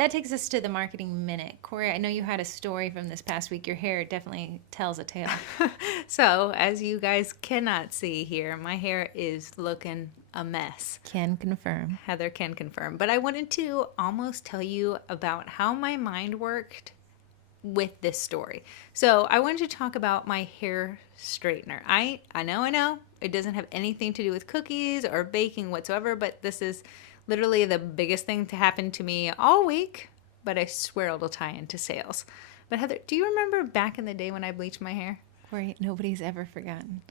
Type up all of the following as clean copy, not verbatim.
that takes us to the marketing minute. Corrie, I know you had a story from this past week. Your hair definitely tells a tale. So, as you guys cannot see here, my hair is looking a mess. Can confirm. Heather can confirm. But I wanted to almost tell you about how my mind worked with this story. So, I wanted to talk about my hair straightener. I know. It doesn't have anything to do with cookies or baking whatsoever, but this is literally the biggest thing to happen to me all week. But I swear it'll tie into sales. But Heather, do you remember back in the day when I bleached my hair? Corrie, nobody's ever forgotten.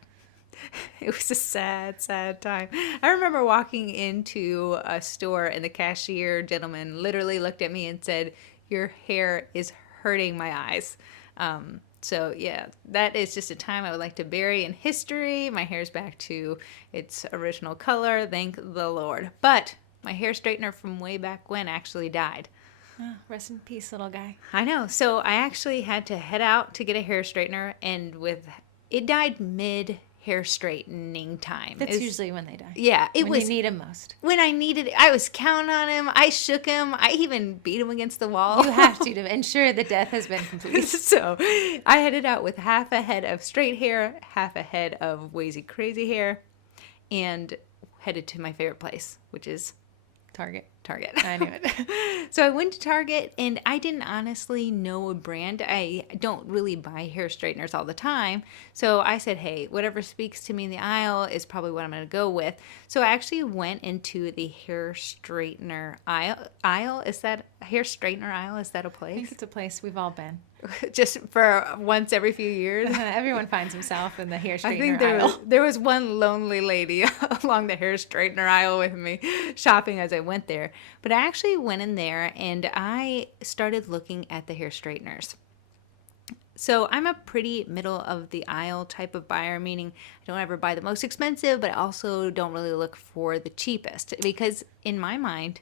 It was a sad, sad time. I remember walking into a store and the cashier gentleman literally looked at me and said, "Your hair is hurting my eyes." So yeah, that is just a time I would like to bury in history. My hair's back to its original color, thank the Lord. But my hair straightener from way back when actually died. Oh, rest in peace, little guy. I know. So I actually had to head out to get a hair straightener, and it died mid hair straightening time. That's usually when they die. Yeah, when you need them most. When I needed it, I was counting on him. I shook him. I even beat him against the wall. You have to ensure the death has been complete. So I headed out with half a head of straight hair, half a head of wazy crazy hair, and headed to my favorite place, which is Target. I knew it. So I went to Target, and I didn't honestly know a brand. I don't really buy hair straighteners all the time. So I said, hey, whatever speaks to me in the aisle is probably what I'm going to go with. So I actually went into the hair straightener aisle. Is that a hair straightener aisle? Is that a I place? think it's a place we've all been. Just for once every few years. Everyone finds himself in the hair straightener I think aisle. there was one lonely lady along the hair straightener aisle with me shopping as I went there. But I actually went in there and I started looking at the hair straighteners. So I'm a pretty middle of the aisle type of buyer, meaning I don't ever buy the most expensive, but I also don't really look for the cheapest. Because in my mind,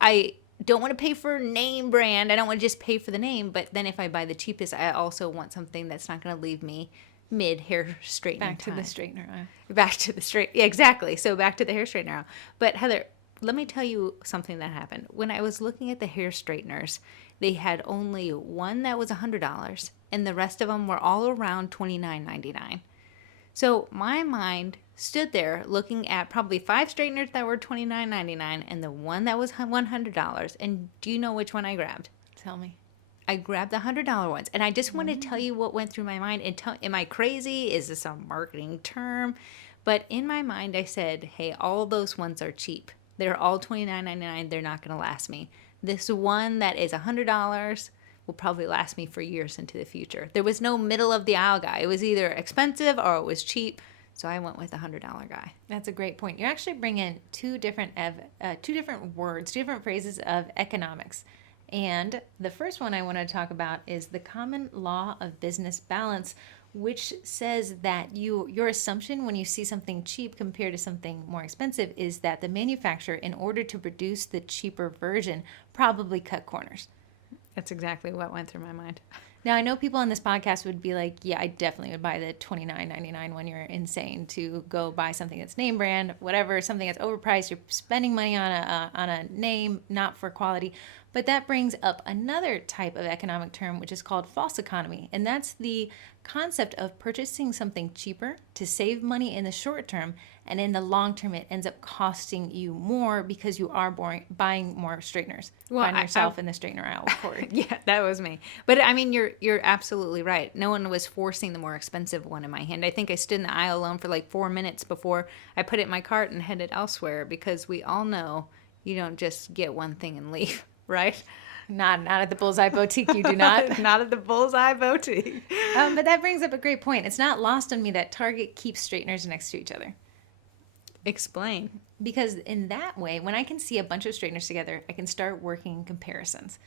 I don't want to pay for name brand. I don't want to just pay for the name. But then if I buy the cheapest, I also want something that's not going to leave me mid hair straightening Back time. to the straightener aisle. Back to the straight. Yeah, exactly. So back to the hair straightener aisle. But Heather, let me tell you something that happened. When I was looking at the hair straighteners, they had only one that was $100, and the rest of them were all around $29.99. So my mind stood there looking at probably 5 straighteners that were $29.99 and the one that was $100. And do you know which one I grabbed? Tell me. I grabbed the $100 ones. And I just want to tell you what went through my mind. And am I crazy? Is this a marketing term? But in my mind, I said, hey, all those ones are cheap. They're all $29.99. They're not going to last me. This one that is $100 will probably last me for years into the future. There was no middle of the aisle guy. It was either expensive or it was cheap. So I went with the $100 guy. That's a great point. You're actually bringing two different words, two different phrases of economics. And the first one I want to talk about is the common law of business balance, which says that your assumption when you see something cheap compared to something more expensive is that the manufacturer, in order to produce the cheaper version, probably cut corners. That's exactly what went through my mind. Now, I know people on this podcast would be like, yeah, I definitely would buy the $29.99 when you're insane to go buy something that's name brand, whatever, something that's overpriced. You're spending money on a name, not for quality. But that brings up another type of economic term, which is called false economy. And that's the concept of purchasing something cheaper to save money in the short term. And in the long term, it ends up costing you more because you are buying more straighteners. Well, Find yourself in the straightener aisle, Corrie. Yeah, that was me. But I mean, you're absolutely right. No one was forcing the more expensive one in my hand. I think I stood in the aisle alone for like 4 minutes before I put it in my cart and headed elsewhere, because we all know you don't just get one thing and leave, right? Not at the Bullseye Boutique, you do not. Not at the Bullseye Boutique. But that brings up a great point. It's not lost on me that Target keeps straighteners next to each other. Explain. Because in that way, when I can see a bunch of straighteners together, I can start working comparisons.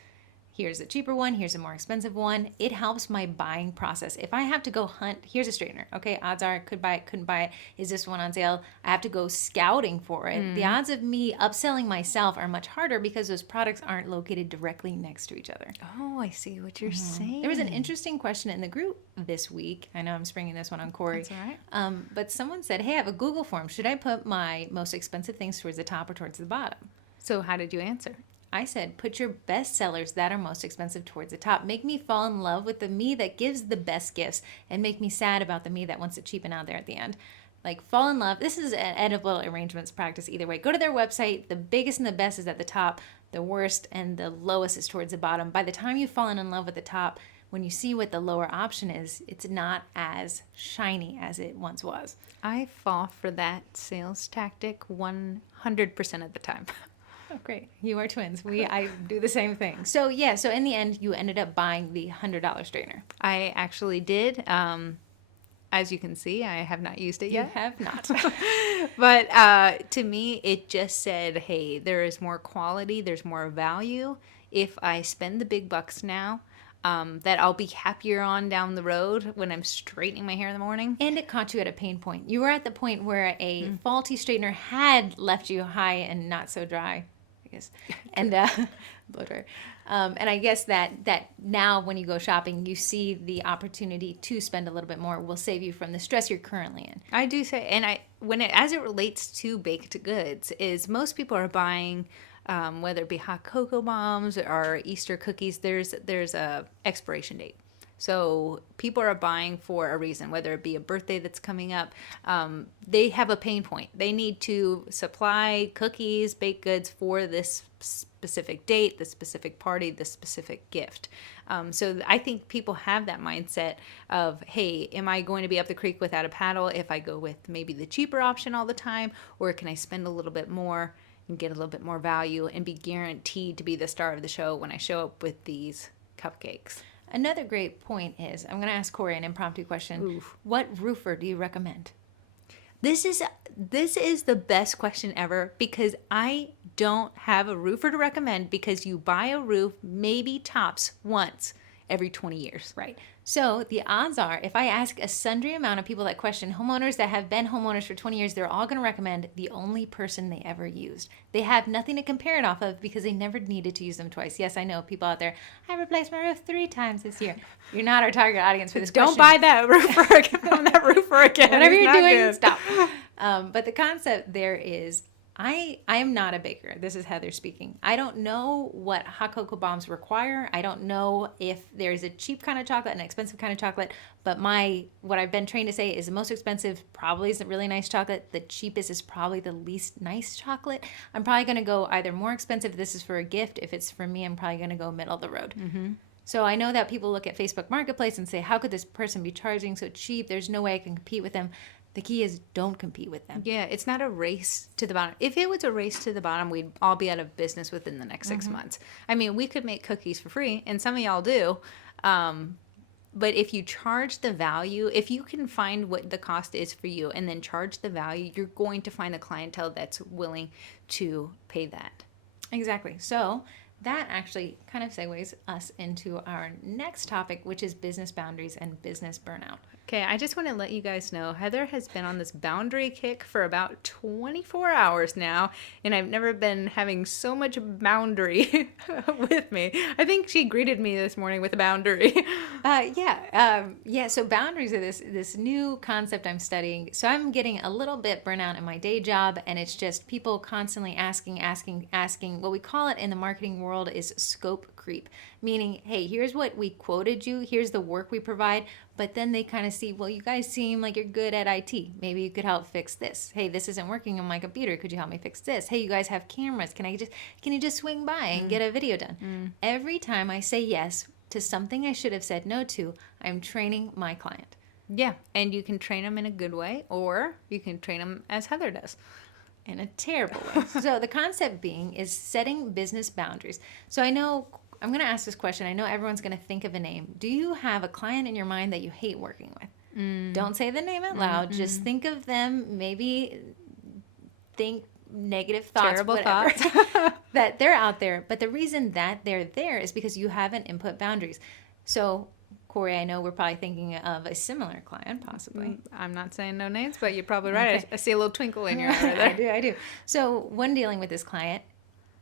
Here's a cheaper one, here's a more expensive one. It helps my buying process. If I have to go hunt, here's a straightener. Okay, odds are I could buy it, couldn't buy it. Is this one on sale? I have to go scouting for it. The odds of me upselling myself are much harder because those products aren't located directly next to each other. Oh, I see what you're saying. There was an interesting question in the group this week. I know I'm springing this one on Corrie. That's all right. But someone said, hey, I have a Google form. Should I put my most expensive things towards the top or towards the bottom? So how did you answer? I said, put your best sellers that are most expensive towards the top. Make me fall in love with the me that gives the best gifts and make me sad about the me that wants to cheapen out there at the end. Like, fall in love. This is an edible arrangements practice either way. Go to their website. The biggest and the best is at the top. The worst and the lowest is towards the bottom. By the time you've fallen in love with the top, when you see what the lower option is, it's not as shiny as it once was. I fall for that sales tactic 100% of the time. Oh, great. You are twins. I do the same thing. So, yeah. So, in the end, you ended up buying the $100 straightener. I actually did. As you can see, I have not used it yet. You have not. But to me, it just said, hey, there is more quality, there's more value. If I spend the big bucks now, that I'll be happier on down the road when I'm straightening my hair in the morning. And it caught you at a pain point. You were at the point where a faulty straightener had left you high and not so dry, I guess, and blow dryer. And I guess that now when you go shopping, you see the opportunity to spend a little bit more will save you from the stress you're currently in. I do say, and as it relates to baked goods, is most people are buying, whether it be hot cocoa bombs or Easter cookies, there's a expiration date. So people are buying for a reason, whether it be a birthday that's coming up. They have a pain point. They need to supply cookies, baked goods for this specific date, the specific party, the specific gift. So I think people have that mindset of, hey, am I going to be up the creek without a paddle if I go with maybe the cheaper option all the time? Or can I spend a little bit more and get a little bit more value and be guaranteed to be the star of the show when I show up with these cupcakes? Another great point is, I'm going to ask Corrie an impromptu question. Oof. What roofer do you recommend? This is the best question ever, because I don't have a roofer to recommend, because you buy a roof maybe tops once every 20 years. Right. So the odds are, if I ask a sundry amount of people that question, homeowners that have been homeowners for 20 years, they're all going to recommend the only person they ever used. They have nothing to compare it off of because they never needed to use them twice. Yes, I know people out there, I replaced my roof 3 times this year. You're not our target audience for this Don't question. buy that roofer again. Whatever It's you're not doing, good. stop. But the concept there is, I am not a baker. This is Heather speaking. I don't know what hot cocoa bombs require. I don't know if there's a cheap kind of chocolate and an expensive kind of chocolate. But what I've been trained to say is the most expensive probably is a really nice chocolate. The cheapest is probably the least nice chocolate. I'm probably going to go either more expensive if this is for a gift. If it's for me, I'm probably going to go middle of the road. Mm-hmm. So I know that people look at Facebook Marketplace and say, how could this person be charging so cheap? There's no way I can compete with them. The key is don't compete with them. Yeah, it's not a race to the bottom. If it was a race to the bottom, we'd all be out of business within the next 6 months. I mean, we could make cookies for free, and some of y'all do. But if you charge the value, if you can find what the cost is for you and then charge the value, you're going to find a clientele that's willing to pay that. Exactly. So that actually kind of segues us into our next topic, which is business boundaries and business burnout. Okay, I just want to let you guys know, Heather has been on this boundary kick for about 24 hours now, and I've never been having so much boundary with me. I think she greeted me this morning with a boundary. So boundaries are this new concept I'm studying. So I'm getting a little bit burnout in my day job, and it's just people constantly asking. What we call it in the marketing world is scope creep, meaning, hey, here's what we quoted you, here's the work we provide, but then they kind of see, well, you guys seem like you're good at IT. Maybe you could help fix this. Hey, this isn't working on my computer. Could you help me fix this? Hey, you guys have cameras. Can you just swing by and get a video done? Every time I say yes to something I should have said no to, I'm training my client. Yeah, and you can train them in a good way, or you can train them as Heather does. In a terrible way. So the concept being is setting business boundaries. So I know, I'm going to ask this question. I know everyone's going to think of a name. Do you have a client in your mind that you hate working with? Don't say the name out loud. Just think of them. Maybe think negative thoughts. Terrible whatever, thoughts. that they're out there. But the reason that they're there is because you haven't input boundaries. So Corrie, I know we're probably thinking of a similar client, possibly. I'm not saying no names, but you're probably right. Okay. I see a little twinkle in your eye right there. I do. So when dealing with this client,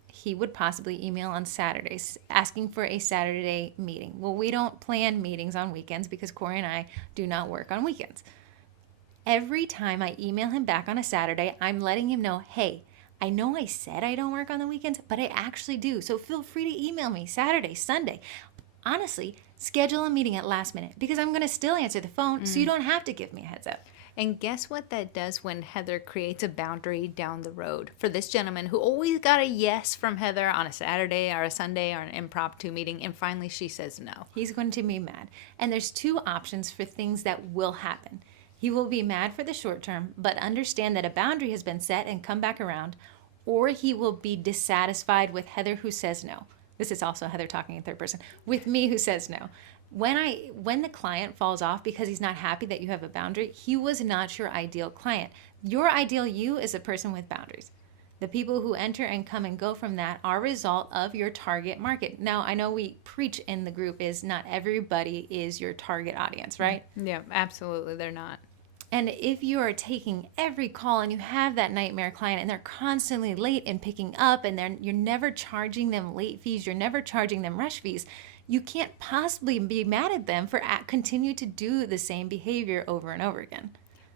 he would possibly email on Saturdays asking for a Saturday meeting. Well, we don't plan meetings on weekends because Corrie and I do not work on weekends. Every time I email him back on a Saturday, I'm letting him know, hey, I know I said I don't work on the weekends, but I actually do. So feel free to email me Saturday, Sunday. Honestly, schedule a meeting at last minute because I'm going to still answer the phone, so you don't have to give me a heads up. And guess what that does when Heather creates a boundary down the road? For this gentleman who always got a yes from Heather on a Saturday or a Sunday or an impromptu meeting, and finally she says no. He's going to be mad. And there's two options for things that will happen. He will be mad for the short term, but understand that a boundary has been set and come back around, or he will be dissatisfied with Heather who says no. This is also Heather talking in third person. With me who says no. When the client falls off because he's not happy that you have a boundary, he was not your ideal client. Your ideal you is a person with boundaries. The people who enter and come and go from that are a result of your target market. Now, I know we preach in the group is not everybody is your target audience, right? Yeah, absolutely. They're not. And if you are taking every call and you have that nightmare client and they're constantly late in picking up and you're never charging them late fees, you're never charging them rush fees, you can't possibly be mad at them for continue to do the same behavior over and over again.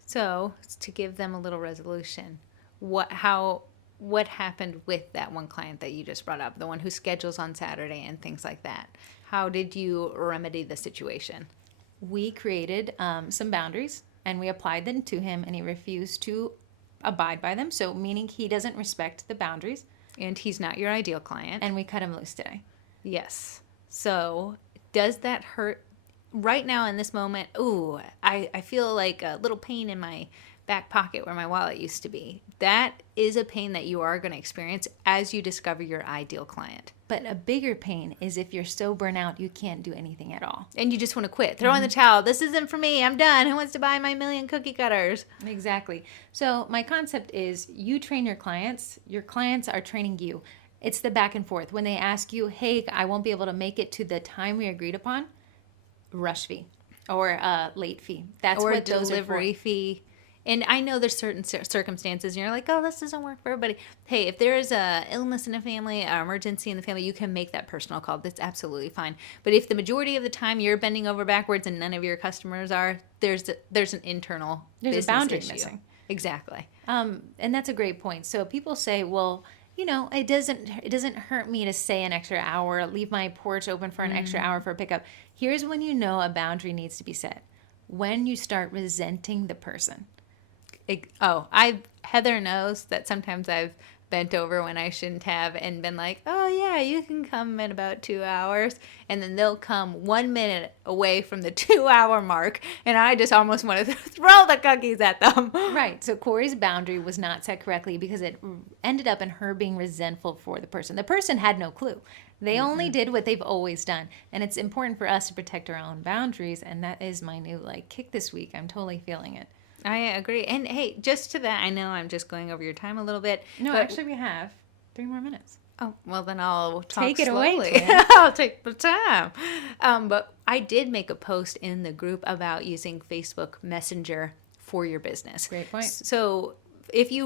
So to give them a little resolution, what happened with that one client that you just brought up, the one who schedules on Saturday and things like that? How did you remedy the situation? We created some boundaries and we applied them to him and he refused to abide by them. So meaning he doesn't respect the boundaries. And he's not your ideal client. And we cut him loose today. Yes. So does that hurt right now in this moment? Ooh, I feel like a little pain in my back pocket where my wallet used to be. That is a pain that you are going to experience as you discover your ideal client. But a bigger pain is if you're so burnt out you can't do anything at all. And you just want to quit. Throw in the towel. This isn't for me. I'm done. Who wants to buy my 1,000,000 cookie cutters? Exactly. So my concept is you train your clients are training you. It's the back and forth. When they ask you, hey, I won't be able to make it to the time we agreed upon, rush fee or late fee. That's or what those delivery are for. fee. And I know there's certain circumstances and you're like, oh, this doesn't work for everybody. Hey, if there is a illness in a family, an emergency in the family, you can make that personal call. That's absolutely fine. But if the majority of the time you're bending over backwards and none of your customers are, there's an internal There's a boundary issue. missing. Exactly. And that's a great point. So people say, well, it doesn't hurt me to stay an extra hour, leave my porch open for an extra hour for a pickup. Here's when you know a boundary needs to be set. When you start resenting the person. Heather knows that sometimes I've bent over when I shouldn't have and been like, oh yeah, you can come in about 2 hours. And then they'll come 1 minute away from the 2-hour mark. And I just almost want to throw the cookies at them. Right. So Corrie's boundary was not set correctly because it ended up in her being resentful for the person. The person had no clue. They only did what they've always done. And it's important for us to protect our own boundaries. And that is my new kick this week. I'm totally feeling it. I agree. And hey, just to that, I know I'm just going over your time a little bit. No, actually we have 3 more minutes. Oh, well then I'll talk Take it slowly. away, Twin. I'll take the time. But I did make a post in the group about using Facebook Messenger for your business. Great point. So if you